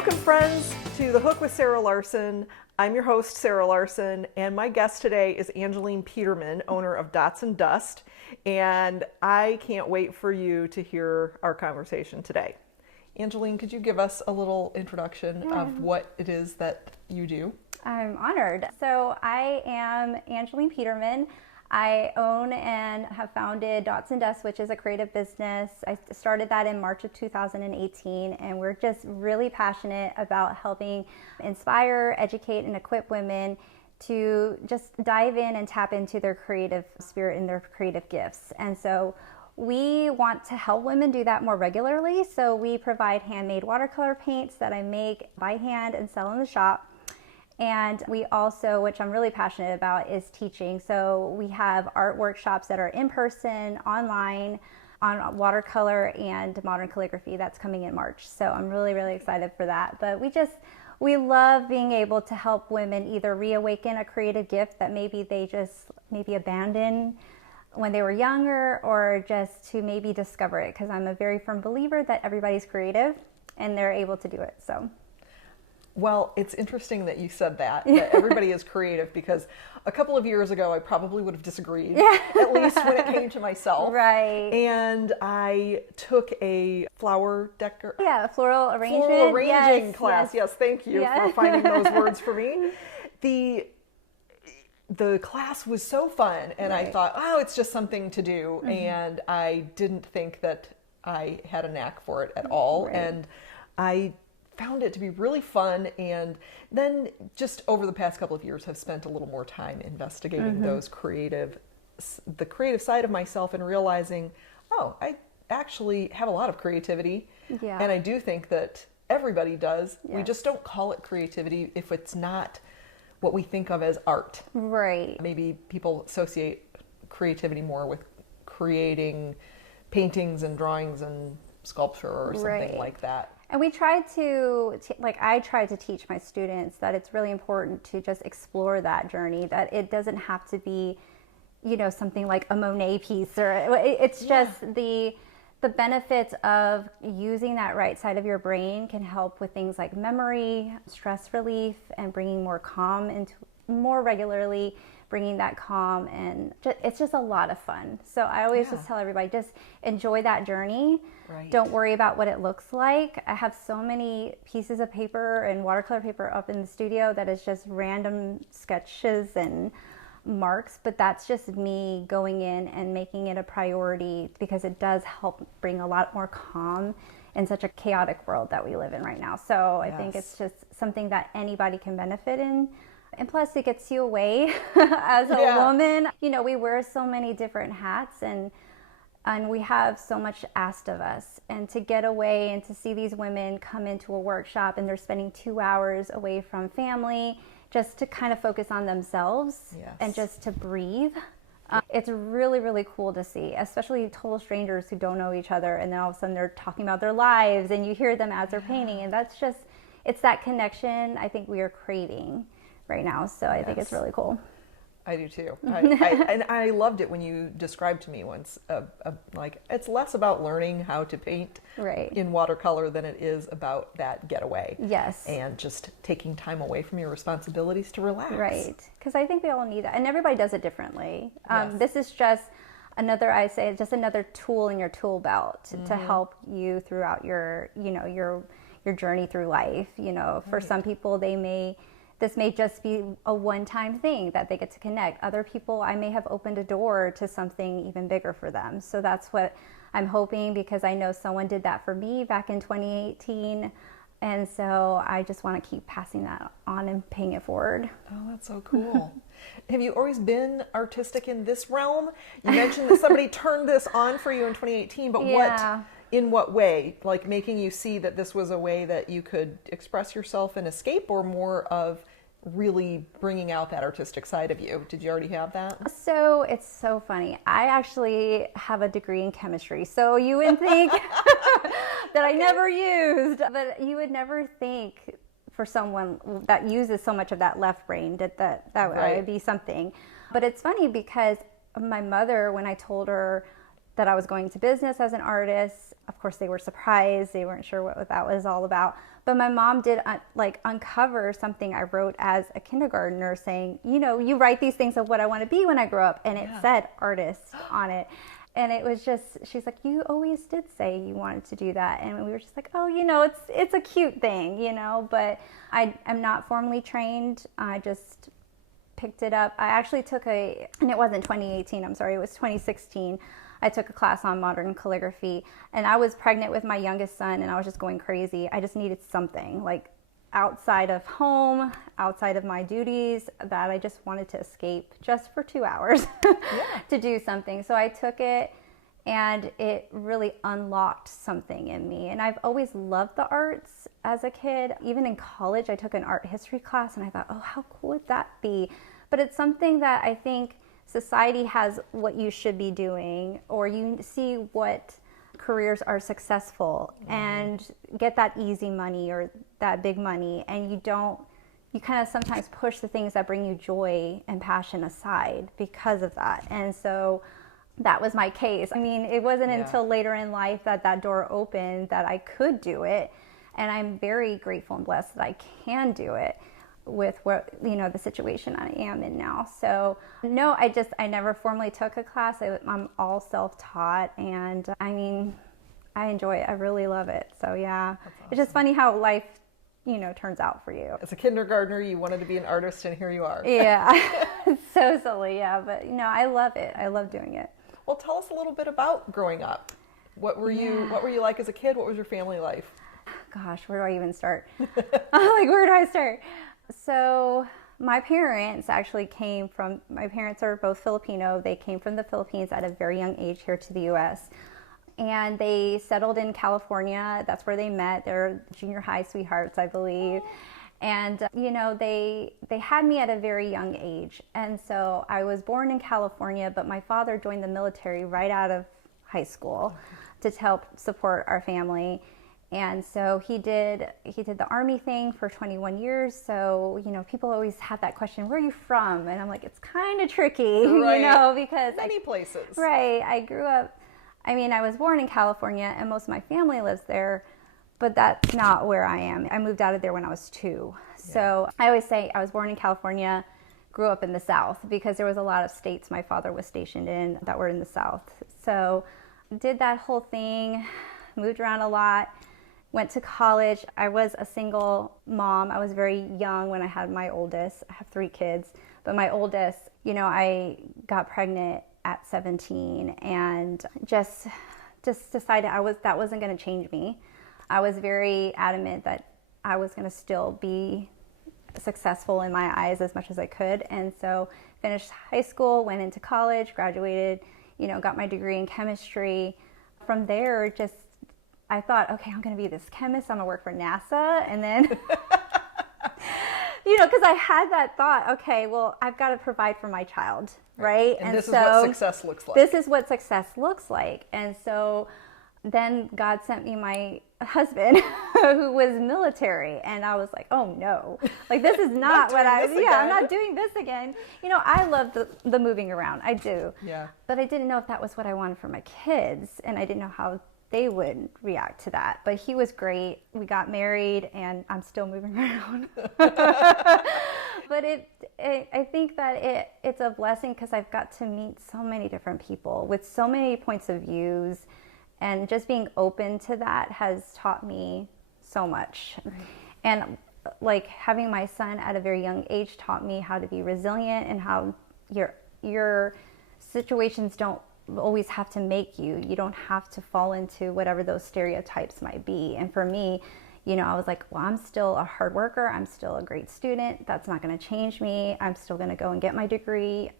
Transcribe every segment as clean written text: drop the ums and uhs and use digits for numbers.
Welcome, friends, to The Hook with Sarah Larson. I'm your host, Sarah Larson, and my guest today is Angeline Peterman, owner of Dots and Dust, and I can't wait for you to hear our conversation today. Angeline, could you give us a little introduction of what it is that you do? I'm honored. So I am Angeline Peterman. I own and have founded Dots and Dust, which is a creative business. I started that in March of 2018, and we're just really passionate about helping inspire, educate, and equip women to just dive in and tap into their creative spirit and their creative gifts. And so we want to help women do that more regularly. So we provide handmade watercolor paints that I make by hand and sell in the shop. And we also, which I'm really passionate about, is teaching. So we have art workshops that are in person, online, on watercolor and modern calligraphy. That's coming in March. So I'm really, really excited for that. But we love being able to help women either reawaken a creative gift that maybe they just abandoned when they were younger, or just to maybe discover it. Because I'm a very firm believer that everybody's creative and they're able to do it. So. Well, it's interesting that you said that everybody is creative, because a couple of years ago I probably would have disagreed, at least when it came to myself. Right. And I took a floral arranging class. Yes, thank you for finding those words for me. The class was so fun, and I thought, oh, it's just something to do. And I didn't think that I had a knack for it at all. And I found it to be really fun, and then just over the past couple of years have spent a little more time investigating the creative side of myself, and realizing, oh, I actually have a lot of creativity. And I do think that everybody does. We just don't call it creativity if it's not what we think of as art. Right. Maybe people associate creativity more with creating paintings and drawings and sculpture or something like that. And we try to, I try to teach my students that it's really important to just explore that journey, that it doesn't have to be, something like a Monet piece, or it's just the benefits of using that right side of your brain can help with things like memory, stress relief, and bringing more calm into more regularly, bringing that calm, and it's just a lot of fun. So I always just tell everybody, just enjoy that journey. Don't worry about what it looks like. I have so many pieces of paper and watercolor paper up in the studio that is just random sketches and marks, but that's just me going in and making it a priority, because it does help bring a lot more calm in such a chaotic world that we live in right now. So I think it's just something that anybody can benefit in. And plus, it gets you away as a woman. We wear so many different hats, and we have so much asked of us. And to get away and to see these women come into a workshop and they're spending 2 hours away from family just to kind of focus on themselves and just to breathe. It's really, really cool to see, especially total strangers who don't know each other, and then all of a sudden they're talking about their lives and you hear them as they're painting, and it's that connection I think we are craving right now. So I think it's really cool. I do too. And I loved it when you described to me once, like, it's less about learning how to paint in watercolor than it is about that getaway. Yes. And just taking time away from your responsibilities to relax. Right. Because I think we all need that. And everybody does it differently. This is just another tool in your tool belt to help you throughout your journey through life. For some people, this may just be a one-time thing that they get to connect. Other people, I may have opened a door to something even bigger for them. So that's what I'm hoping, because I know someone did that for me back in 2018. And so I just want to keep passing that on and paying it forward. Oh, that's so cool. Have you always been artistic in this realm? You mentioned that somebody turned this on for you in 2018, but in what way? Like, making you see that this was a way that you could express yourself and escape, or more of really bringing out that artistic side of you? Did you already have that? So it's so funny. I actually have a degree in chemistry. So you would think that I never used, but you would never think for someone that uses so much of that left brain that would be something. But it's funny, because my mother, when I told her that I was going to business as an artist. Of course, they were surprised. They weren't sure what that was all about. But my mom did uncover something I wrote as a kindergartner saying, you write these things of what I want to be when I grow up. And it said artist on it. And it was just, she's like, you always did say you wanted to do that. And we were just like, oh, it's a cute thing, but I'm not formally trained. I just picked it up. I actually took and it wasn't 2018, I'm sorry, it was 2016. I took a class on modern calligraphy, and I was pregnant with my youngest son, and I was just going crazy. I just needed something like outside of home, outside of my duties, that I just wanted to escape just for 2 hours to do something. So I took it, and it really unlocked something in me. And I've always loved the arts as a kid. Even in college, I took an art history class, and I thought, oh, how cool would that be? But it's something that I think society has what you should be doing, or you see what careers are successful and get that easy money or that big money, and you kind of sometimes push the things that bring you joy and passion aside because of that. And so that was my case. I mean, it wasn't until later in life that door opened that I could do it, and I'm very grateful and blessed that I can do it with what the situation I am in now. So no, I never formally took a class. I'm all self-taught, and I mean, I enjoy it. I really love it. So yeah, awesome. It's just funny how life turns out for you. As a kindergartner, you wanted to be an artist, and here you are. Yeah. It's so silly. Yeah, but I love it. I love doing it. Well, tell us a little bit about growing up. What were you like as a kid? What was your family life? Gosh, where do I even start? Where do I start? So my parents my parents are both Filipino. They came from the Philippines at a very young age here to the U.S. And they settled in California. That's where they met. They're junior high sweethearts, I believe. And, they had me at a very young age. And so I was born in California, but my father joined the military right out of high school to help support our family. And so he did the Army thing for 21 years. So, people always have that question, where are you from? And I'm like, it's kind of tricky, right. Because many places. Right. I grew up, I was born in California, and most of my family lives there, but that's not where I am. I moved out of there when I was 2. Yeah. So I always say I was born in California, grew up in the South, because there was a lot of states my father was stationed in that were in the South. So did that whole thing, moved around a lot. Went to college. I was a single mom. I was very young when I had my oldest. I have 3 kids, but my oldest, I got pregnant at 17, and just decided that wasn't going to change me. I was very adamant that I was going to still be successful in my eyes as much as I could. And so finished high school, went into college, graduated, got my degree in chemistry. From there, I thought, okay, I'm going to be this chemist. I'm going to work for NASA. And then, because I had that thought, okay, well, I've got to provide for my child, right? And this is what success looks like. This is what success looks like. And so then God sent me my husband who was military. And I was like, oh no, this is not what I'm not doing this again. I love the moving around. I do. Yeah. But I didn't know if that was what I wanted for my kids. And I didn't know how they would react to that. But he was great. We got married, and I'm still moving around. But I think that it's a blessing, because I've got to meet so many different people with so many points of views, and just being open to that has taught me so much. Right. And having my son at a very young age taught me how to be resilient, and how your situations don't always have to make you don't have to fall into whatever those stereotypes might be. And for me, I was like, well, I'm still a hard worker, I'm still a great student, that's not going to change me, I'm still going to go and get my degree.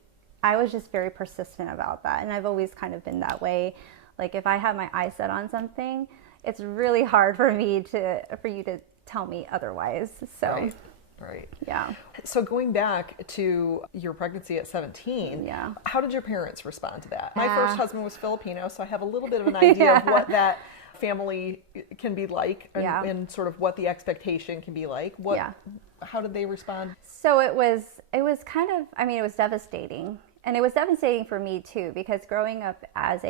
I was just very persistent about that, and I've always kind of been that way. If I have my eyes set on something, it's really hard for you to tell me otherwise. So Right. Yeah. So going back to your pregnancy at 17, how did your parents respond to that? My first husband was Filipino, so I have a little bit of an idea of what that family can be like, and sort of what the expectation can be like. How did they respond? So it was kind of, it was devastating. And it was devastating for me too, because growing up in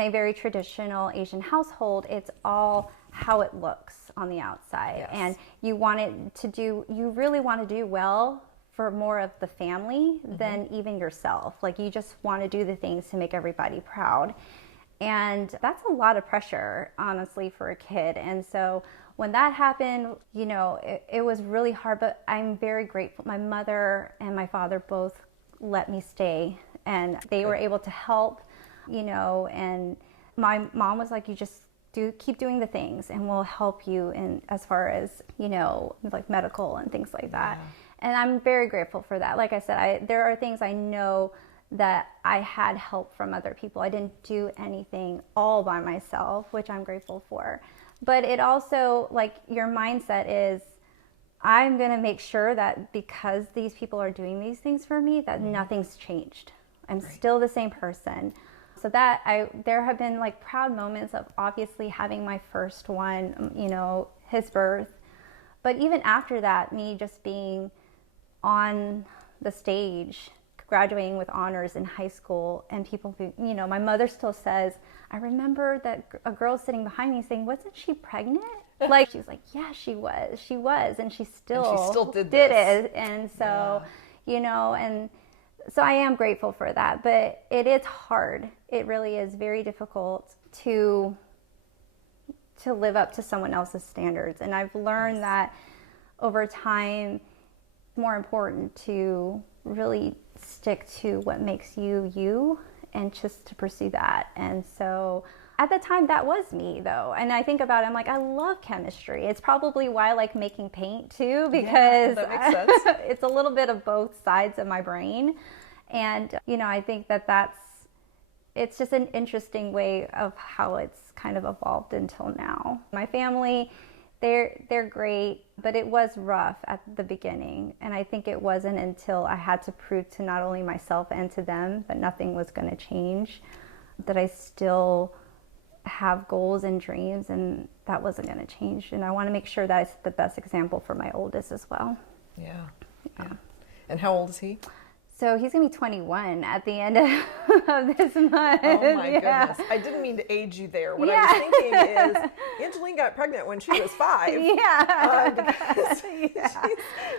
a very traditional Asian household, it's all how it looks on the outside. Yes. And you really want to do well for more of the family than even yourself. Like, you just want to do the things to make everybody proud. And that's a lot of pressure, honestly, for a kid. And so when that happened, it was really hard, but I'm very grateful. My mother and my father both let me stay, and they were able to help, and my mom was like, you just keep doing the things and we'll help you in as far as, like medical and things like that. Yeah. And I'm very grateful for that. Like I said, there are things I know that I had help from other people. I didn't do anything all by myself, which I'm grateful for. But it also, like, your mindset is, I'm going to make sure that because these people are doing these things for me, that nothing's changed. I'm still the same person. So there have been like proud moments of obviously having my first one, his birth. But even after that, me just being on the stage, graduating with honors in high school, and people, my mother still says, I remember that a girl sitting behind me saying, wasn't she pregnant? Like, she was like, yeah, she was, and she still did it. And so, and so I am grateful for that, but it is hard. It really is very difficult to live up to someone else's standards. And I've learned that over time, it's more important to really stick to what makes you you, and just to pursue that. And so at the time, that was me, though. And I think about it, I'm like, I love chemistry. It's probably why I like making paint too, because that makes sense. It's a little bit of both sides of my brain. And I think it's just an interesting way of how it's kind of evolved until now. My family, they're great, but it was rough at the beginning. And I think it wasn't until I had to prove to not only myself and to them that nothing was going to change, that I still have goals and dreams, and that wasn't going to change. And I want to make sure that I set the best example for my oldest as well. Yeah. And how old is he? So he's going to be 21 at the end of this month. Oh my goodness. I didn't mean to age you there. What I was thinking is, Angeline got pregnant when she was 5.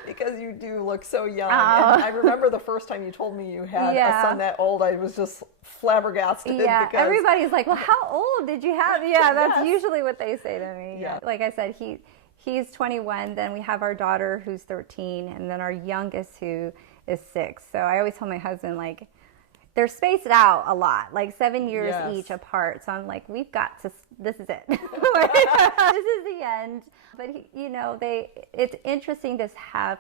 Because you do look so young. And I remember the first time you told me you had a son that old, I was just flabbergasted. Yeah, because everybody's like, well, how old did you have? Yeah, that's usually what they say to me. Yeah. Like I said, he's 21. Then we have our daughter who's 13, and then our youngest who is 6. So I always tell my husband, like, they're spaced out a lot, like 7 years each apart. So I'm like, we've got to, this is it. This is the end. But, it's interesting to have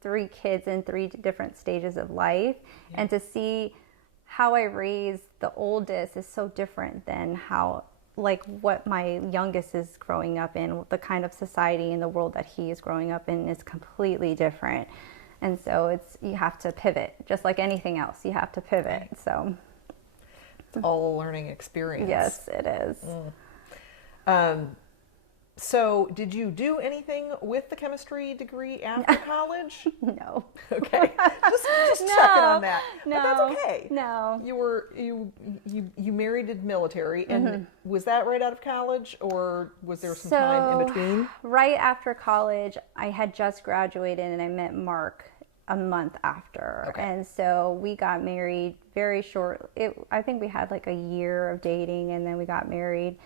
3 kids in 3 different stages of life, and to see how I raised the oldest is so different than how, like, what my youngest is growing up in. The kind of society and the world that he is growing up in is completely different. And so you have to pivot, just like anything else. You have to pivot. So it's all a learning experience. Yes, it is. So did you do anything with the chemistry degree after college? No. Okay. Just checking on that. No. But that's okay. No. You married in military, and was that right out of college, or was there some time in between? Right after college, I had just graduated, and I met Mark a month after. Okay. And so we got married very short. I think we had like a year of dating, and then we got married.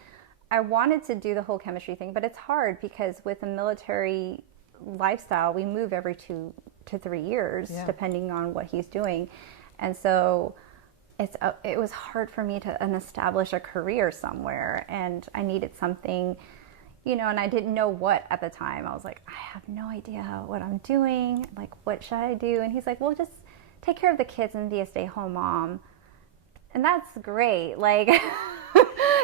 I wanted to do the whole chemistry thing, but it's hard because with a military lifestyle, we move every 2 to 3 years, depending on what he's doing. And so it was hard for me to establish a career somewhere, and I needed something, and I didn't know what at the time. I was like, I have no idea what I'm doing. Like, what should I do? And he's like, well, just take care of the kids and be a stay-at-home mom. And that's great. Like,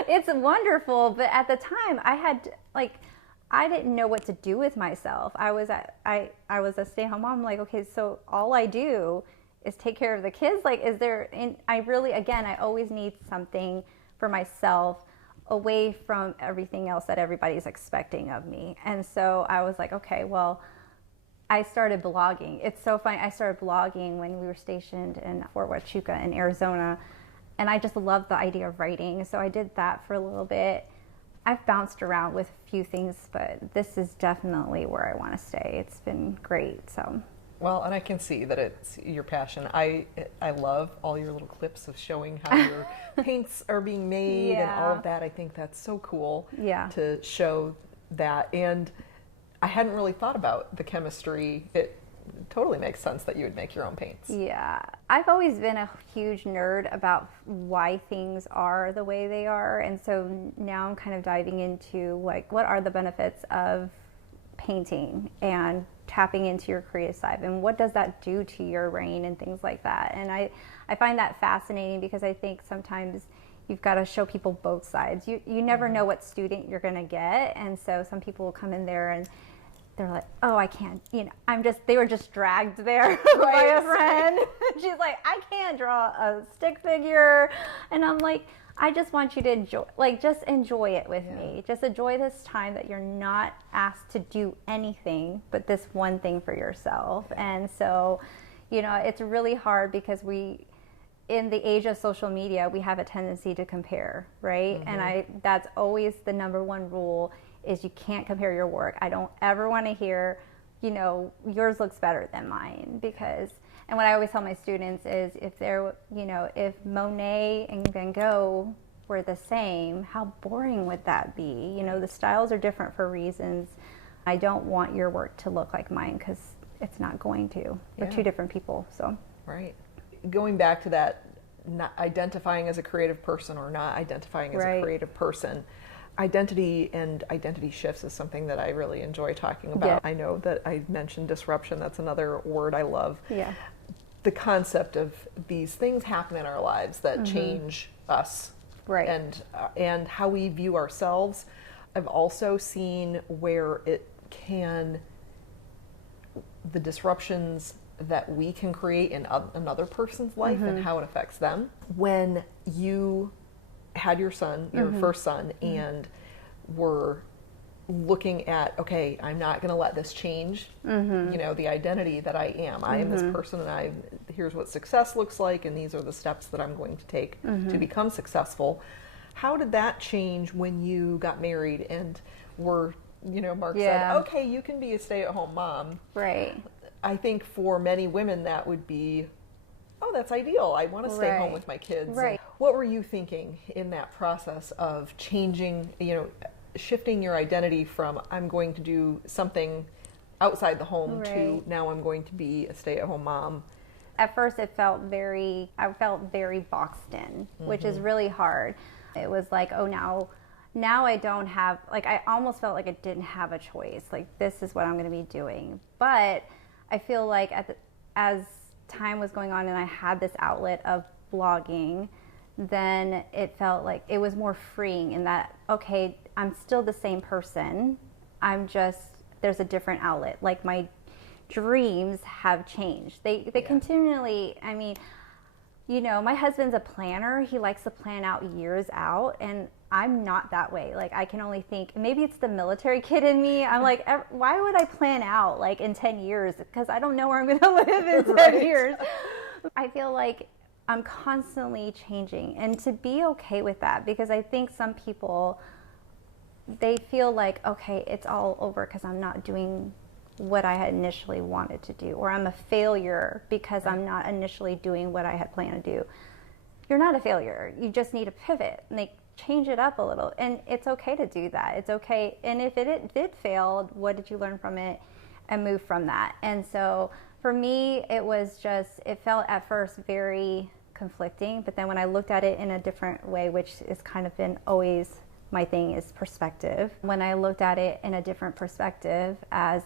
it's wonderful. But at the time, I didn't know what to do with myself. I was a stay-at-home mom. I'm like, okay, so all I do is take care of the kids. Like, I always need something for myself away from everything else that everybody's expecting of me. And so I was like, okay, well, I started blogging. It's so funny. I started blogging when we were stationed in Fort Huachuca in Arizona, and I just loved the idea of writing. So I did that for a little bit. I've bounced around with a few things, but this is definitely where I want to stay. It's been great. So. Well, and I can see that it's your passion. I love all your little clips of showing how your paints are being made and all of that. I think that's so cool to show that. And I hadn't really thought about the chemistry. It totally makes sense that you would make your own paints. Yeah. I've always been a huge nerd about why things are the way they are. And so now I'm kind of diving into like, what are the benefits of painting and tapping into your creative side, and what does that do to your brain and things like that. And I find that fascinating because I think sometimes you've got to show people both sides. You never know what student you're going to get, and so some people will come in there and they're like, oh, I can't, they were just dragged there by a friend. She's like, I can't draw a stick figure. And I'm like, I just want you to just enjoy it with me. Just enjoy this time that you're not asked to do anything but this one thing for yourself. And so, it's really hard because in the age of social media, we have a tendency to compare, right? Mm-hmm. And that's always the number one rule is you can't compare your work. I don't ever want to hear, yours looks better than mine and what I always tell my students is if Monet and Van Gogh were the same, how boring would that be? The styles are different for reasons. I don't want your work to look like mine because it's not going to. We're two different people, so. Right. Going back to that, not identifying as a creative person or not identifying as a creative person, identity and identity shifts is something that I really enjoy talking about. Yeah. I know that I mentioned disruption. That's another word I love. Yeah. The concept of these things happen in our lives that change us, right? And how we view ourselves. I've also seen where the disruptions that we can create in another person's life and how it affects them. When you had your son, your first son, and were looking at, okay, I'm not going to let this change, the identity that I am. I am this person, and here's what success looks like, and these are the steps that I'm going to take to become successful. How did that change when you got married and Mark said, okay, you can be a stay-at-home mom. Right. I think for many women that would be, oh, that's ideal. I want to stay home with my kids. Right. What were you thinking in that process of changing, shifting your identity from I'm going to do something outside the home to now I'm going to be a stay-at-home mom? At first I felt very boxed in, which is really hard. It was like, oh, now I don't have, I almost felt like I didn't have a choice. Like, this is what I'm going to be doing. But I feel like as time was going on and I had this outlet of blogging, then it felt like it was more freeing in that, okay, I'm still the same person. There's a different outlet. Like, my dreams have changed. They continually, my husband's a planner. He likes to plan out years out, and I'm not that way. Like, I can only think, maybe it's the military kid in me. I'm like, why would I plan out in 10 years? Because I don't know where I'm going to live in 10 years. I feel like I'm constantly changing, and to be okay with that, because I think some people, they feel like, okay, it's all over because I'm not doing what I had initially wanted to do, or I'm a failure because I'm not initially doing what I had planned to do. You're not a failure. You just need to pivot and change it up a little, and it's okay to do that. It's okay. And if it did fail, what did you learn from it and move from that? And so for me, it felt at first very conflicting, but then when I looked at it in a different way, which has kind of been always my thing, is perspective. When I looked at it in a different perspective as,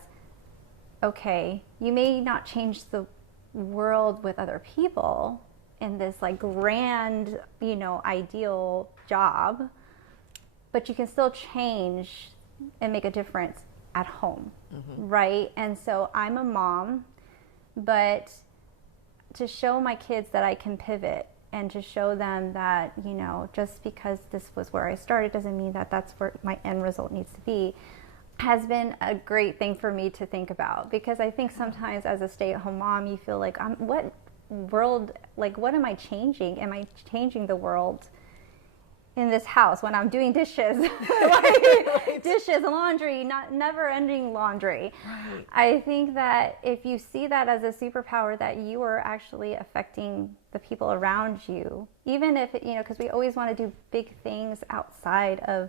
okay, you may not change the world with other people in this grand, ideal job, but you can still change and make a difference at home, right? And so I'm a mom, but to show my kids that I can pivot and to show them that, just because this was where I started doesn't mean that that's where my end result needs to be. has been a great thing for me to think about, because I think sometimes as a stay-at-home mom, you feel like, what am I changing? Am I changing the world in this house when I'm doing dishes? Right. Dishes, laundry, never-ending laundry. Right. I think that if you see that as a superpower, that you are actually affecting the people around you, even if, because we always want to do big things outside of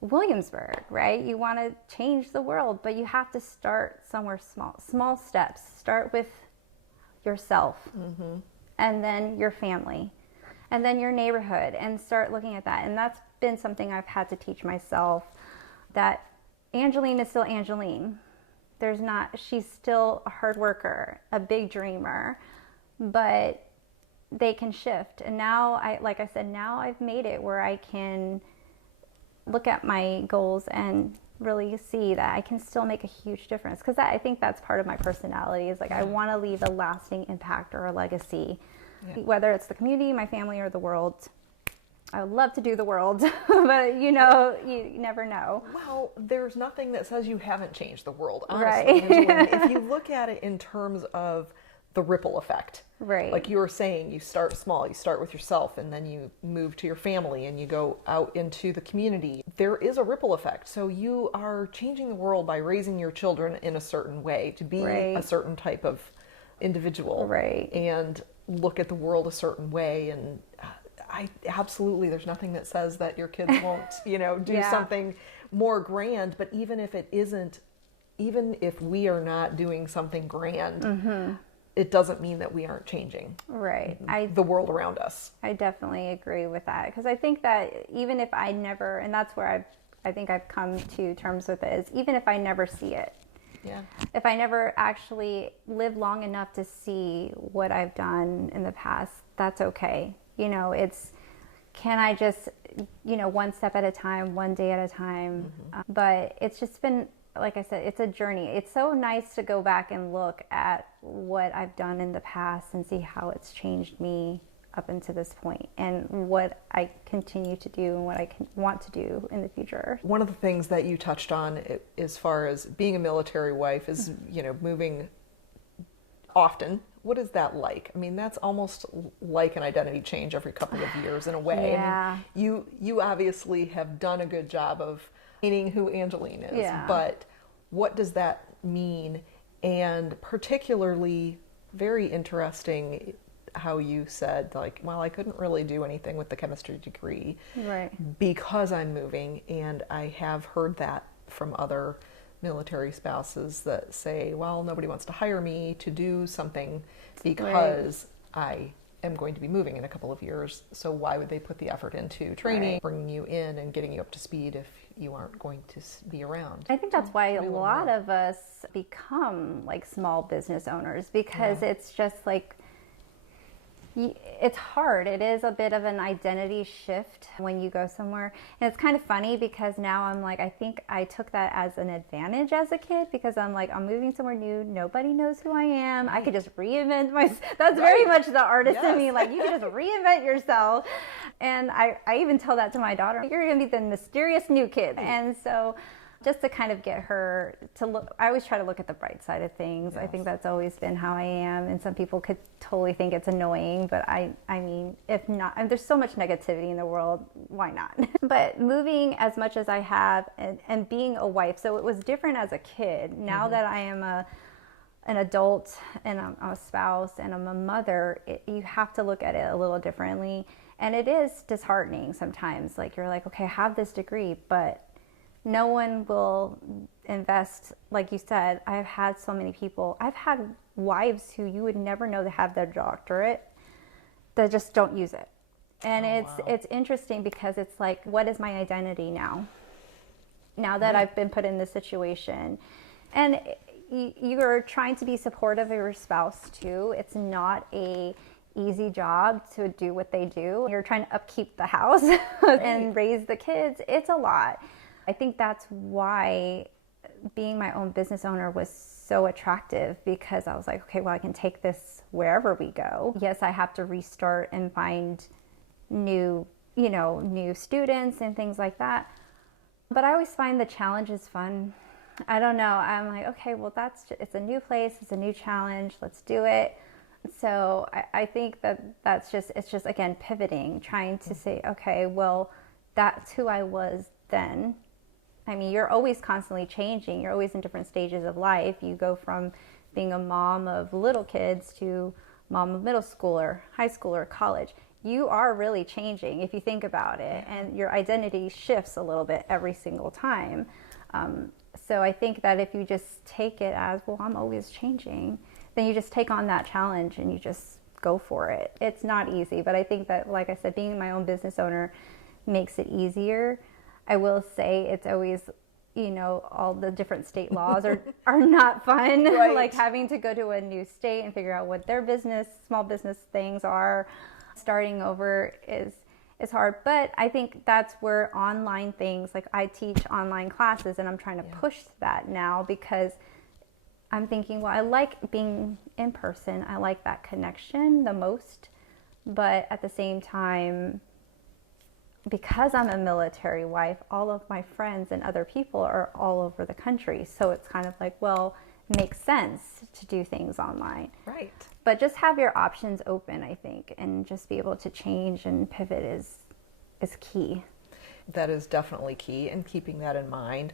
Williamsburg, right? You want to change the world, but you have to start somewhere small steps. Start with yourself, and then your family, and then your neighborhood, and start looking at that. And that's been something I've had to teach myself, that Angeline is still Angeline. She's still a hard worker, a big dreamer, but they can shift. And now like I said, now I've made it where I can look at my goals and really see that I can still make a huge difference, because I think that's part of my personality, is like, I want to leave a lasting impact or a legacy, whether it's the community, my family, or the world. I would love to do the world, but you never know. Well, there's nothing that says you haven't changed the world, honestly. Right. Angeline. If you look at it in terms of the ripple effect, right? Like you were saying, you start small, you start with yourself, and then you move to your family, and you go out into the community. There is a ripple effect. So you are changing the world by raising your children in a certain way to be a certain type of individual, right? And look at the world a certain way. And I absolutely, there's nothing that says that your kids won't, do something more grand. But even if it isn't, even if we are not doing something grand, it doesn't mean that we aren't changing the world around us. I definitely agree with that, because I think that even if I never, and that's where I think I've come to terms with it, is even if I never see it, if I never actually live long enough to see what I've done in the past, that's okay. Can I just, one step at a time, one day at a time. But it's just been, like I said, it's a journey. It's so nice to go back and look at what I've done in the past and see how it's changed me up until this point, and what I continue to do and what I want to do in the future. One of the things that you touched on as far as being a military wife is, moving often. What is that like? I mean, that's almost like an identity change every couple of years in a way. Yeah. I mean, you obviously have done a good job of meaning who Angeline is, but what does that mean? And particularly very interesting how you said, like, well, I couldn't really do anything with the chemistry degree because I'm moving. And I have heard that from other military spouses that say, well, nobody wants to hire me to do something because I am going to be moving in a couple of years. So why would they put the effort into training, bringing you in and getting you up to speed if you aren't going to be around? I think that's why a lot of us become like small business owners, because it's just like, it's hard. It is a bit of an identity shift when you go somewhere. And it's kind of funny, because now I'm like, I think I took that as an advantage as a kid, because I'm like, I'm moving somewhere new. Nobody knows who I am. I could just reinvent myself. That's very much the artist in me. Like, you can just reinvent yourself. And I even tell that to my daughter. You're going to be the mysterious new kid. And so just to kind of get her to look, I always try to look at the bright side of things. I think that's always been how I am. And some people could totally think it's annoying, but I mean, if not, and there's so much negativity in the world, why not? But moving as much as I have, and being a wife, so it was different as a kid. Now that I am an adult, and I'm a spouse, and I'm a mother, you have to look at it a little differently. And it is disheartening sometimes. Like, you're like, okay, I have this degree, but no one will invest. Like you said, I've had so many people. I've had wives who you would never know that have their doctorate that just don't use it. And it's interesting, because it's like, what is my identity now? Now that I've been put in this situation. And you're trying to be supportive of your spouse too. It's not a easy job to do what they do. You're trying to upkeep the house and raise the kids. It's a lot. I think that's why being my own business owner was so attractive, because I was like, okay, well, I can take this wherever we go. Yes, I have to restart and find new students and things like that. But I always find the challenge is fun. I don't know. I'm like, okay, well, it's a new place. It's a new challenge. Let's do it. So I think it's just, again, pivoting, trying to say, okay, well, that's who I was then. I mean, you're always constantly changing. You're always in different stages of life. You go from being a mom of little kids to mom of middle schooler, high schooler, college. You are really changing if you think about it, and your identity shifts a little bit every single time. So I think that if you just take it as, well, I'm always changing, then you just take on that challenge and you just go for it. It's not easy, but I think that, like I said, being my own business owner makes it easier. I will say it's always, all the different state laws are not fun. Right. Like having to go to a new state and figure out what their small business things are. Starting over is hard, but I think that's where online things, like I teach online classes and I'm trying to push that now, because I'm thinking, well, I like being in person. I like that connection the most, but at the same time, because I'm a military wife, all of my friends and other people are all over the country. So it's kind of like, well, it makes sense to do things online. Right. But just have your options open, I think, and just be able to change and pivot is key. That is definitely key, and keeping that in mind.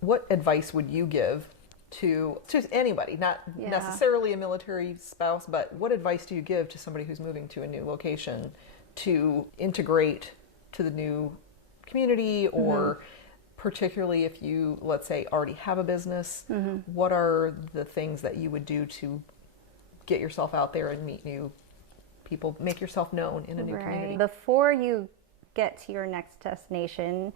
What advice would you give to anybody, not necessarily a military spouse, but what advice do you give to somebody who's moving to a new location to integrate to the new community, or particularly if you, let's say, already have a business, what are the things that you would do to get yourself out there and meet new people, make yourself known in a new community? Before you get to your next destination,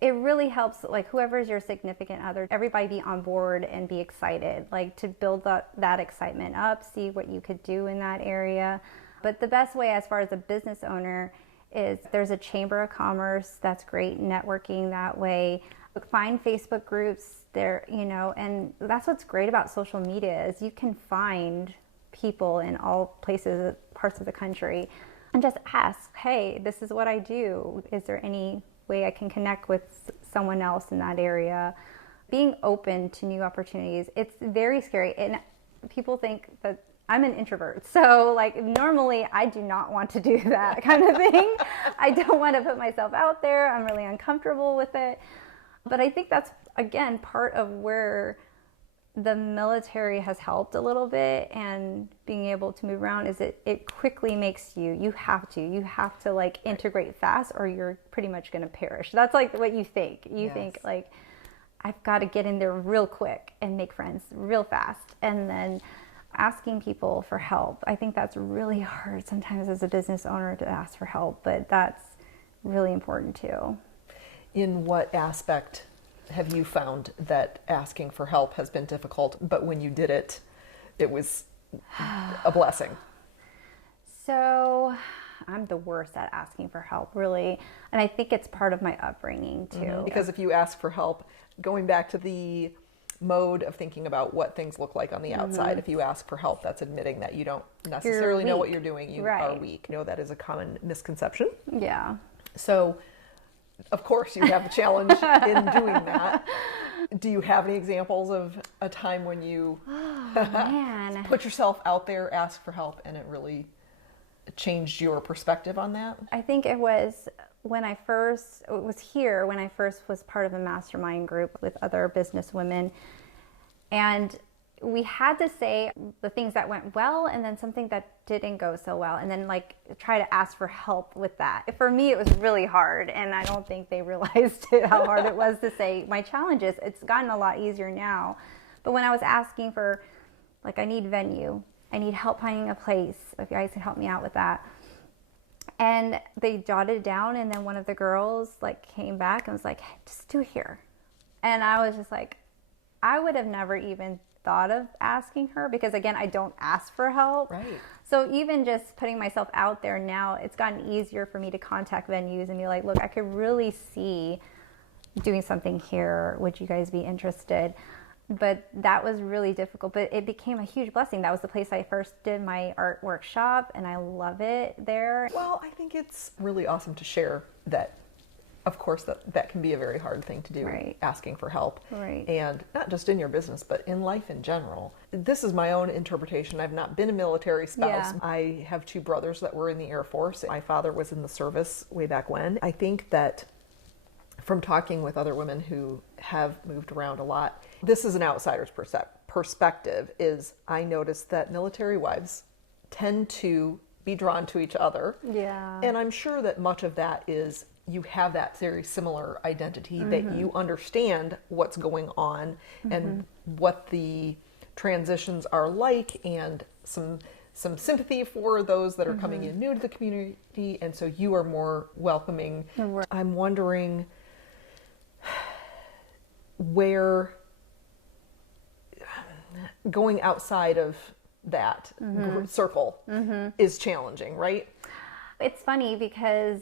it really helps, like, whoever's your significant other, everybody be on board and be excited, like to build that excitement up, see what you could do in that area. But the best way as far as a business owner is there's a chamber of commerce. That's great networking that way. Find Facebook groups there, and that's what's great about social media is you can find people in all places, parts of the country, and just ask, hey, this is what I do. Is there any way I can connect with someone else in that area? Being open to new opportunities. It's very scary, and people think that I'm an introvert, so like normally I do not want to do that kind of thing. I don't want to put myself out there. I'm really uncomfortable with it. But I think that's, again, part of where the military has helped a little bit, and being able to move around is it quickly makes you have to like integrate fast, or you're pretty much going to perish. That's like what you think. You think like, I've got to get in there real quick and make friends real fast. And then asking people for help. I think that's really hard sometimes as a business owner to ask for help, but that's really important too. In what aspect have you found that asking for help has been difficult, but when you did it, it was a blessing? So I'm the worst at asking for help, really. And I think it's part of my upbringing too. Because if you ask for help, going back to the mode of thinking about what things look like on the outside, if you ask for help, that's admitting that you don't necessarily know what you're doing. You are weak. That is a common misconception. Yeah. So, of course, you have a challenge in doing that. Do you have any examples of a time when you put yourself out there, ask for help, and it really changed your perspective on that? I think it was when I first was part of a mastermind group with other business women, and we had to say the things that went well and then something that didn't go so well, and then like try to ask for help with that. For me, it was really hard, and I don't think they realized how hard it was to say my challenges. It's gotten a lot easier now, but when I was asking for, like, I need venue, I need help finding a place, if you guys can help me out with that. And they jotted it down, and then one of the girls like came back and was like, hey, just do it here. And I was just like, I would have never even thought of asking her, because again, I don't ask for help. Right. So even just putting myself out there now, it's gotten easier for me to contact venues and be like, look, I could really see doing something here. Would you guys be interested? But that was really difficult, but it became a huge blessing. That was the place I first did my art workshop, and I love it there. Well, I think it's really awesome to share that of course, that can be a very hard thing to do, Right. asking for help. Right. And not just in your business, but in life in general. This is my own interpretation. I've not been a military spouse. Yeah. I have two brothers that were in the Air Force. My father was in the service way back when. I think that from talking with other women who have moved around a lot, this is an outsider's perspective, is I noticed that military wives tend to be drawn to each other. Yeah. And I'm sure that much of that is you have that very similar identity, that you understand what's going on and what the transitions are like, and some sympathy for those that are coming in new to the community, and so you are more welcoming. Right. I'm wondering where going outside of that circle is challenging, right? It's funny because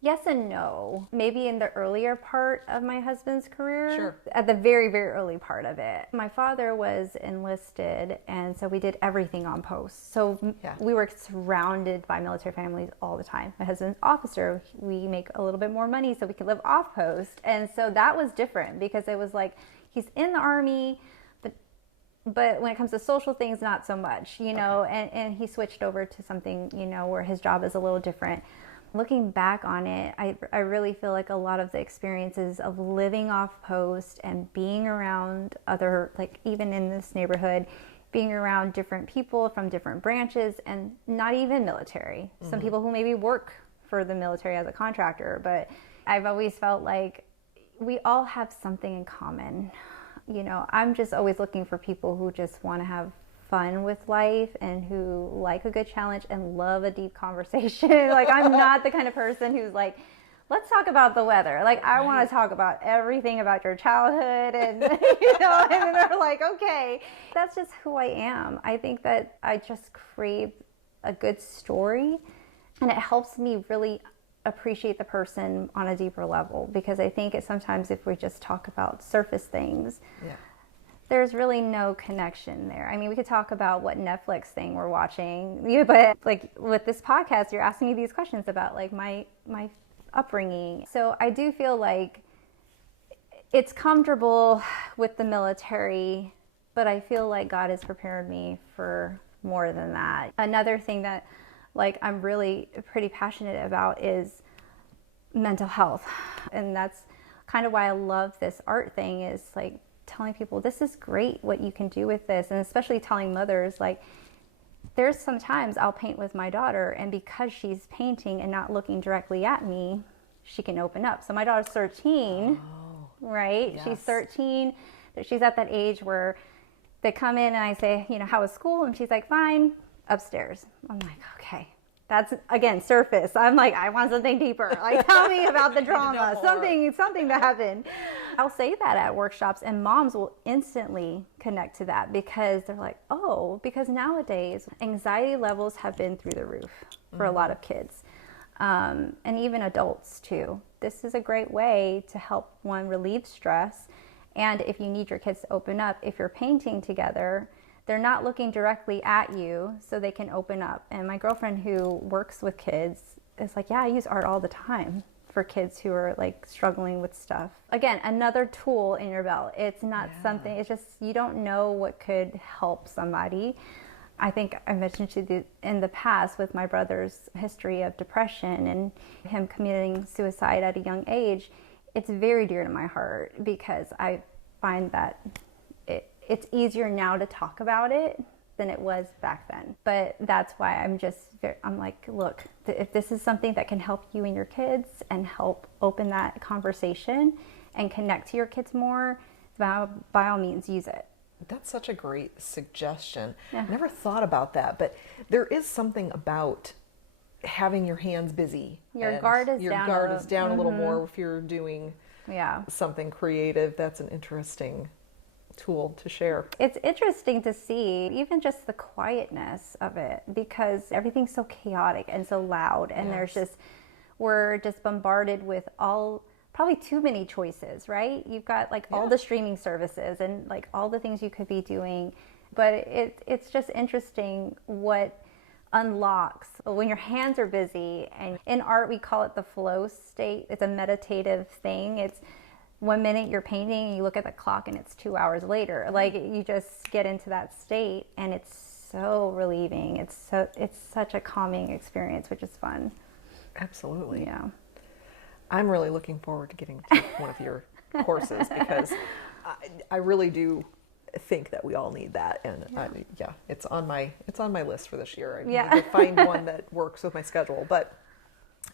yes and no. Maybe in the earlier part of my husband's career, Sure. At the very, very early part of it. My father was enlisted, and so we did everything on post. So we were surrounded by military families all the time. My husband's officer, we make a little bit more money so we can live off post. And so that was different because it was like, he's in the Army, but when it comes to social things, not so much, and he switched over to something, where his job is a little different. Looking back on it, I really feel like a lot of the experiences of living off post and being around other, like even in this neighborhood, being around different people from different branches, and not even military. Some people who maybe work for the military as a contractor, but I've always felt like we all have something in common. I'm just always looking for people who just want to have fun with life and who like a good challenge and love a deep conversation. Like, I'm not the kind of person who's like, let's talk about the weather. Like, I want to talk about everything about your childhood, and and they're like, okay. That's just who I am. I think that I just crave a good story, and it helps me really appreciate the person on a deeper level, because I think sometimes if we just talk about surface things, there's really no connection there. I mean, we could talk about what Netflix thing we're watching, but like with this podcast, you're asking me these questions about like my upbringing. So I do feel like it's comfortable with the military, but I feel like God has prepared me for more than that. Another thing that like I'm really pretty passionate about is mental health. And that's kind of why I love this art thing, is like telling people this is great what you can do with this, and especially telling mothers, like there's sometimes I'll paint with my daughter, and because she's painting and not looking directly at me, she can open up. So my daughter's 13, right? Yes. She's 13. She's at that age where they come in and I say, how was school? And she's like, fine, upstairs. I'm like, okay. That's, again, surface. I'm like, I want something deeper. Like, tell me about the drama, something that happened. I'll say that at workshops, and moms will instantly connect to that, because they're like, oh, because nowadays anxiety levels have been through the roof for a lot of kids, and even adults too. This is a great way to help one relieve stress. And if you need your kids to open up, if you're painting together, they're not looking directly at you, so they can open up. And my girlfriend who works with kids is like, yeah, I use art all the time for kids who are like struggling with stuff. Again, another tool in your belt. It's not something, it's just, you don't know what could help somebody. I think I mentioned to you in the past with my brother's history of depression and him committing suicide at a young age. It's very dear to my heart, because I find that it's easier now to talk about it than it was back then. But that's why I'm like, look, if this is something that can help you and your kids and help open that conversation and connect to your kids more, by all means, use it. That's such a great suggestion. I never thought about that, but there is something about having your hands busy. Your guard is down a little more if you're doing something creative. That's an interesting tool to share. It's interesting to see even just the quietness of it, because everything's so chaotic and so loud, and we're just bombarded with probably too many choices, right? You've got like all the streaming services and like all the things you could be doing, but it's just interesting what unlocks when your hands are busy. And in art, we call it the flow state. It's a meditative thing. It's 1 minute you're painting and you look at the clock and it's 2 hours later. Like, you just get into that state, and it's so relieving. It's such a calming experience, which is fun. Absolutely. Yeah. I'm really looking forward to getting to one of your courses, because I really do think that we all need that, and it's on my list for this year. I need to find one that works with my schedule. But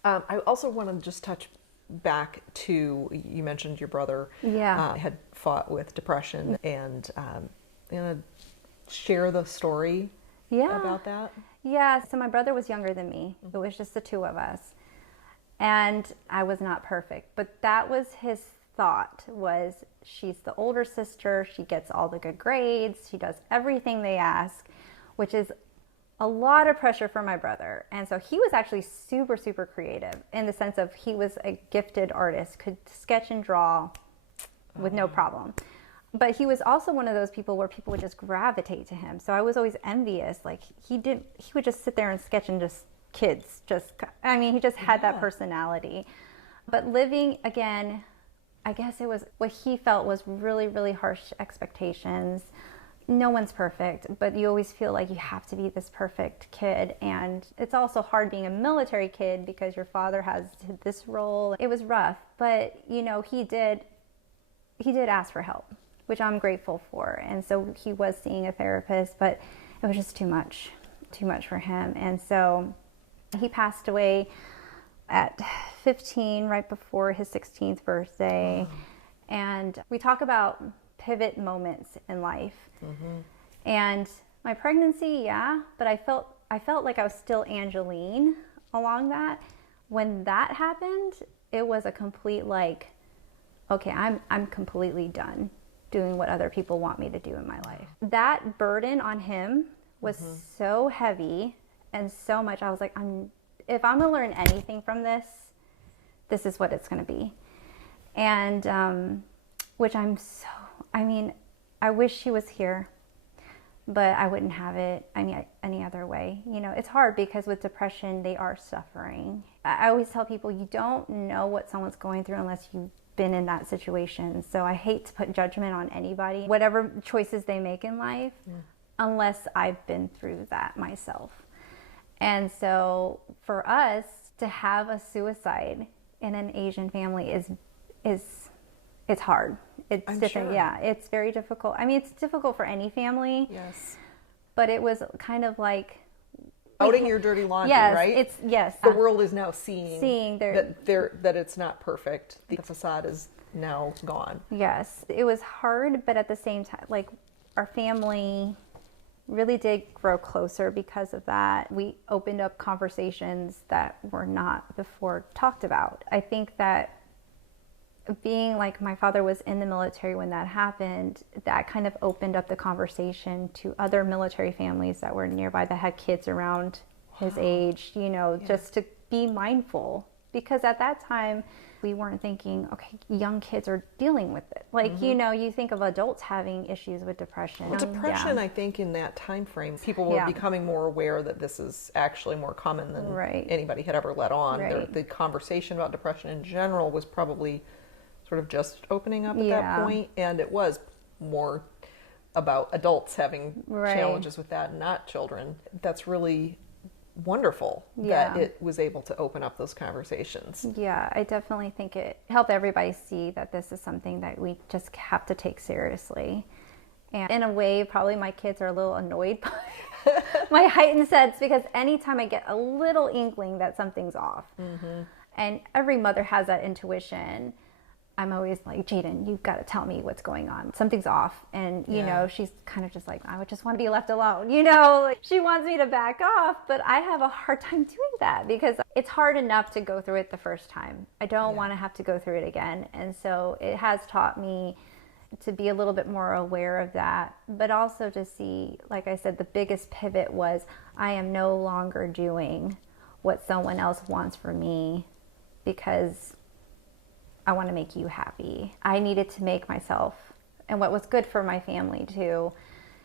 I also want to just touch back to, you mentioned your brother had fought with depression, and share the story about that. Yeah, so my brother was younger than me. It was just the two of us, and I was not perfect, but that was his thought, was she's the older sister, she gets all the good grades, she does everything they ask, which is a lot of pressure for my brother. And so he was actually super, super creative, in the sense of he was a gifted artist, could sketch and draw with no problem. But he was also one of those people where people would just gravitate to him. So I was always envious. Like, he would just sit there and sketch, and he just had that personality. But living, again, I guess it was what he felt was really, really harsh expectations. No one's perfect, but you always feel like you have to be this perfect kid. And it's also hard being a military kid, because your father has this role. It was rough, but he did ask for help, which I'm grateful for. And so he was seeing a therapist, but it was just too much for him. And so he passed away at 15, right before his 16th birthday. And we talk about pivot moments in life. And my pregnancy, but I felt like I was still Angeline along that. When that happened, it was a complete, like, okay, I'm completely done doing what other people want me to do in my life. That burden on him was so heavy, and so much. I was like, if I'm gonna learn anything from this is what it's gonna be. And which I wish he was here, but I wouldn't have it any other way. It's hard, because with depression, they are suffering. I always tell people, you don't know what someone's going through unless you've been in that situation. So I hate to put judgment on anybody, whatever choices they make in life, unless I've been through that myself. And so for us to have a suicide in an Asian family is it's hard. It's different. Sure. Yeah, it's very difficult. It's difficult for any family. Yes. But it was kind of like outing your dirty laundry, right? The world is now seeing that it's not perfect. The facade is now gone. Yes, it was hard, but at the same time, like, our family really did grow closer because of that. We opened up conversations that were not before talked about. I think that being, like, my father was in the military when that happened, that kind of opened up the conversation to other military families that were nearby that had kids around his age, just to be mindful. Because at that time, we weren't thinking, okay, young kids are dealing with it. Like, you think of adults having issues with depression. Well, depression, I think, in that time frame, people were becoming more aware that this is actually more common than anybody had ever let on. The conversation about depression in general was probably sort of just opening up at that point, and it was more about adults having challenges with that, and not children. That's really wonderful that it was able to open up those conversations. Yeah, I definitely think it helped everybody see that this is something that we just have to take seriously. And in a way, probably my kids are a little annoyed by my heightened sense, because anytime I get a little inkling that something's off, and every mother has that intuition, I'm always like, Jaden, you've got to tell me what's going on. Something's off. And, you know, she's kind of just like, I would just want to be left alone. Like, she wants me to back off, but I have a hard time doing that, because it's hard enough to go through it the first time. I don't want to have to go through it again. And so it has taught me to be a little bit more aware of that, but also to see, like I said, the biggest pivot was I am no longer doing what someone else wants for me because I want to make you happy. I needed to make myself, and what was good for my family too.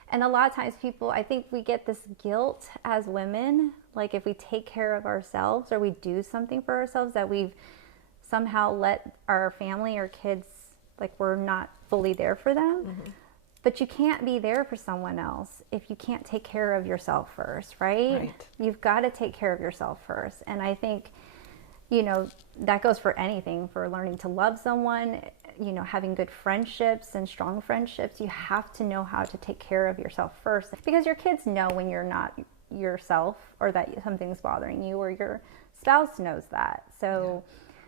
And a lot of times people, I think we get this guilt as women, like if we take care of ourselves or we do something for ourselves, that we've somehow let our family or kids, like we're not fully there for them. Mm-hmm. But you can't be there for someone else if you can't take care of yourself first, right? Right. You've got to take care of yourself first. And I think, you know, that goes for anything, for learning to love someone, you know, having good friendships and strong friendships. You have to know how to take care of yourself first, because your kids know when you're not yourself or that something's bothering you, or your spouse knows that. So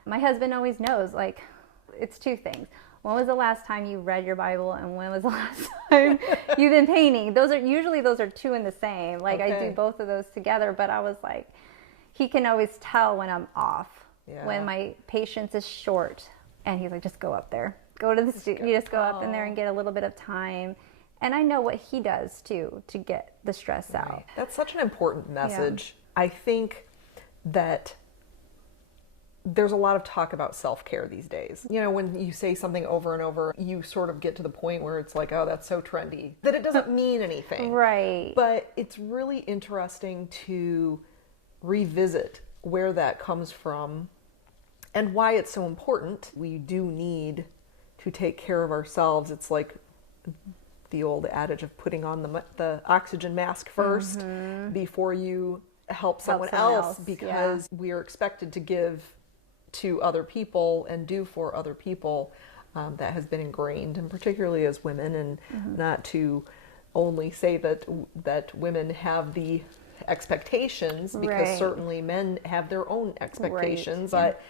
my husband always knows, like, it's two things. When was the last time you read your Bible, and when was the last time you've been painting? Those are two in the same. Like, I do both of those together, but I was like, he can always tell when I'm off, when my patience is short, and he's like, just go up there, go to the studio, you just go up in there and get a little bit of time. And I know what he does too to get the stress out. That's such an important message. I think that there's a lot of talk about self-care these days. You know, when you say something over and over, you sort of get to the point where it's like, oh, that's so trendy, that it doesn't mean anything. Right. But it's really interesting to revisit where that comes from and why it's so important. We do need to take care of ourselves. It's like the old adage of putting on the oxygen mask first before you help someone else, because we are expected to give to other people and do for other people. That has been ingrained, and particularly as women, and not to only say that women have the expectations, because certainly men have their own expectations, but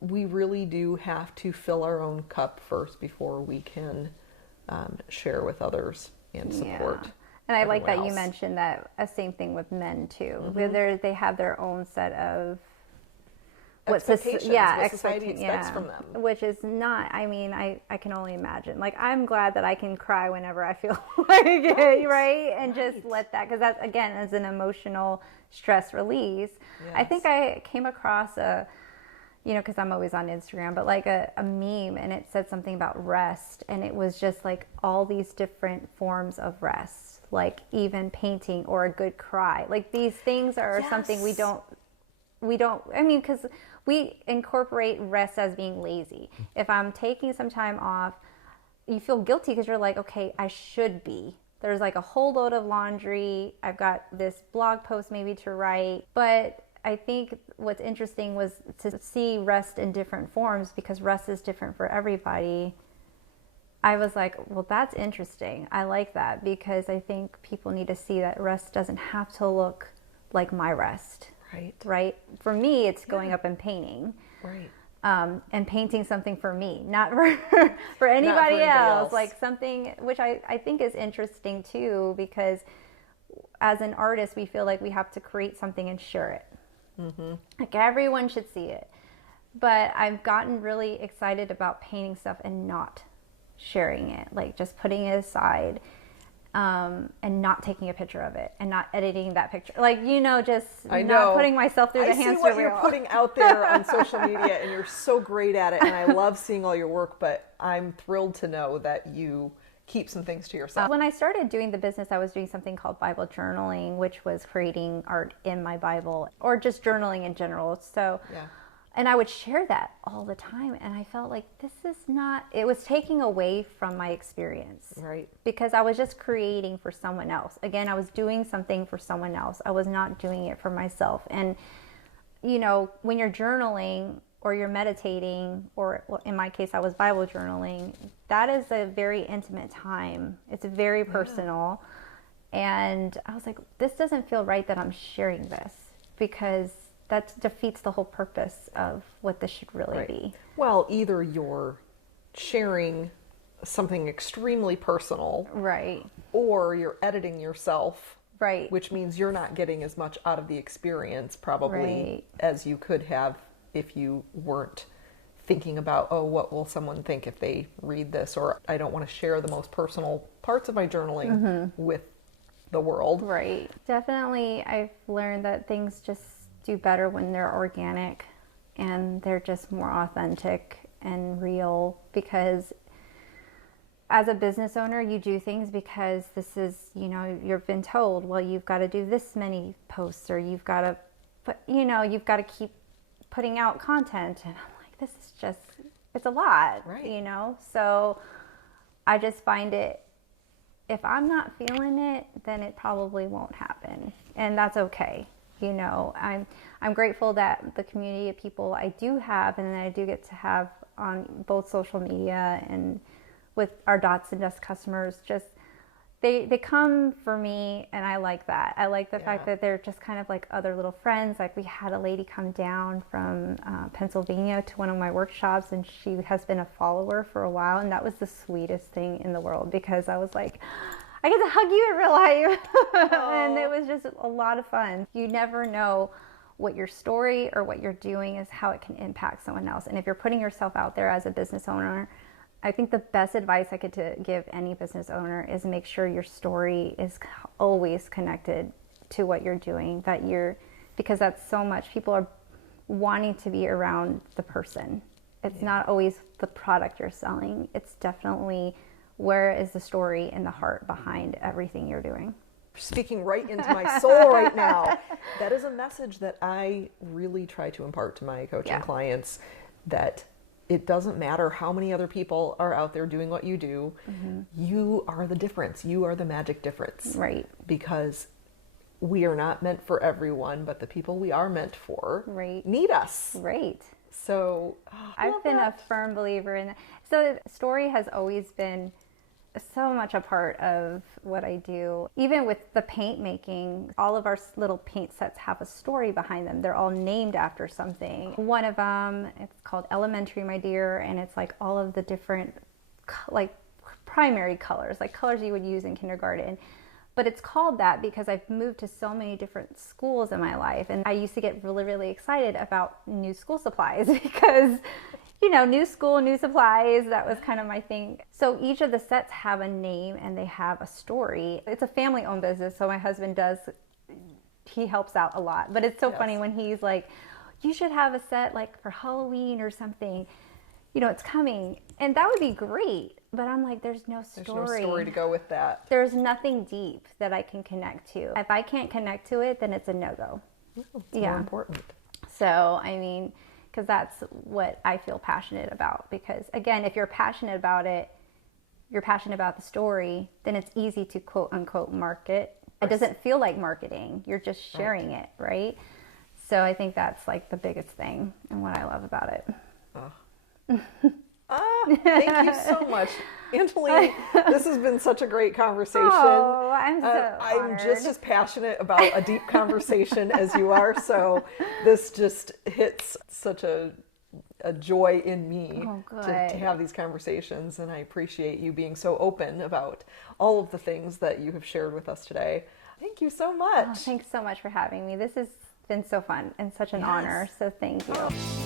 we really do have to fill our own cup first before we can share with others and support. And I like that you mentioned that same thing with men too, where they have their own set of expectations, what society expects from them. Which is not, I mean, I can only imagine. Like, I'm glad that I can cry whenever I feel like it, right? And just let that, because that, again, is an emotional stress release. I think I came across you know, because I'm always on Instagram, but like a meme, and it said something about rest, and it was just like all these different forms of rest, like even painting or a good cry. Like, these things are something we don't, I mean, because we incorporate rest as being lazy. If I'm taking some time off, you feel guilty because you're like, okay, I should be. There's like a whole load of laundry. I've got this blog post maybe to write. But I think what's interesting was to see rest in different forms, because rest is different for everybody. I was like, well, that's interesting. I like that, because I think people need to see that rest doesn't have to look like my rest. Right. For me, it's going up and painting. Right. And painting something for me, not for anybody else. Like something which I think is interesting too, because as an artist, we feel like we have to create something and share it. Like, everyone should see it. But I've gotten really excited about painting stuff and not sharing it, like just putting it aside. And not taking a picture of it, and not editing that picture. Like, you know, just not putting myself through the hamster wheel. I see what you're putting out there on social media, and you're so great at it, and I love seeing all your work, but I'm thrilled to know that you keep some things to yourself. When I started doing the business, I was doing something called Bible journaling, which was creating art in my Bible, or just journaling in general. So and I would share that all the time. And I felt like it was taking away from my experience. Right. Because I was just creating for someone else. Again, I was doing something for someone else. I was not doing it for myself. And, you know, when you're journaling or you're meditating, or in my case, I was Bible journaling, that is a very intimate time. It's very personal. And I was like, this doesn't feel right that I'm sharing this, because that defeats the whole purpose of what this should really be. Well, either you're sharing something extremely personal, or you're editing yourself, which means you're not getting as much out of the experience probably as you could have if you weren't thinking about, oh, what will someone think if they read this, or I don't want to share the most personal parts of my journaling with the world. Definitely, I've learned that things just do better when they're organic and they're just more authentic and real, because as a business owner, you do things because this is, you've been told, well, you've got to do this many posts, or you've got to put, you've got to keep putting out content. And I'm like, this is just, it's a lot, right. So I just find it, if I'm not feeling it, then it probably won't happen. And that's okay. I'm grateful that the community of people I do have, and that I do get to have on both social media and with our Dots and Dust customers, just they come for me, and I like that. I like the fact that they're just kind of like other little friends. Like, we had a lady come down from Pennsylvania to one of my workshops, and she has been a follower for a while, and that was the sweetest thing in the world, because I was like, I get to hug you in real life. And it was just a lot of fun. You never know what your story or what you're doing is, how it can impact someone else. And if you're putting yourself out there as a business owner, I think the best advice I could give any business owner is make sure your story is always connected to what you're doing, because that's so much. People are wanting to be around the person. It's not always the product you're selling. It's definitely, where is the story and the heart behind everything you're doing. Speaking right into my soul right now. That is a message that I really try to impart to my coaching clients, that it doesn't matter how many other people are out there doing what you do. You are the difference. You are the magic difference. Right. Because we are not meant for everyone, but the people we are meant for need us. Right. So I've been a firm believer in that. So story has always been so much a part of what I do. Even with the paint making, all of our little paint sets have a story behind them. They're all named after something. One of them, it's called Elementary, My Dear, and it's like all of the different like primary colors, like colors you would use in kindergarten. But it's called that because I've moved to so many different schools in my life, and I used to get really, really excited about new school supplies because new school, new supplies, that was kind of my thing. So each of the sets have a name and they have a story. It's a family-owned business, so my husband he helps out a lot. But it's so funny when he's like, you should have a set like for Halloween or something. It's coming. And that would be great. But I'm like, there's no story. There's no story to go with that. There's nothing deep that I can connect to. If I can't connect to it, then it's a no-go. It's more important. So, because that's what I feel passionate about. Because again, if you're passionate about it, you're passionate about the story, then it's easy to quote unquote market. It doesn't feel like marketing. You're just sharing it, right? So I think that's like the biggest thing and what I love about it. Thank you so much, Angeline. This has been such a great conversation. Oh, I'm so I'm just as passionate about a deep conversation as you are. So this just hits such a joy in me to have these conversations. And I appreciate you being so open about all of the things that you have shared with us today. Thank you so much. Thanks so much for having me. This has been so fun and such an honor. So thank you.